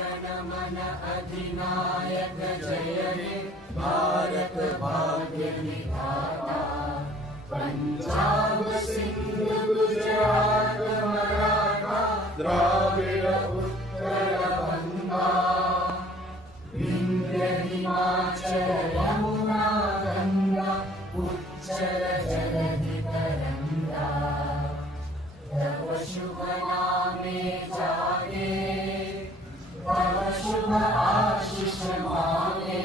जनगण अधिनायक जय हे भारत भाग्य विधाता। पंजाब सिंध गुजरात मराठा द्राविड़ उत्कल गंगा, विंध्य हिमाचल यमुना गंगा उच्चल जलधि तरंगा। तव शुभ नामे जागे, तव शुभ आशीष मांगे।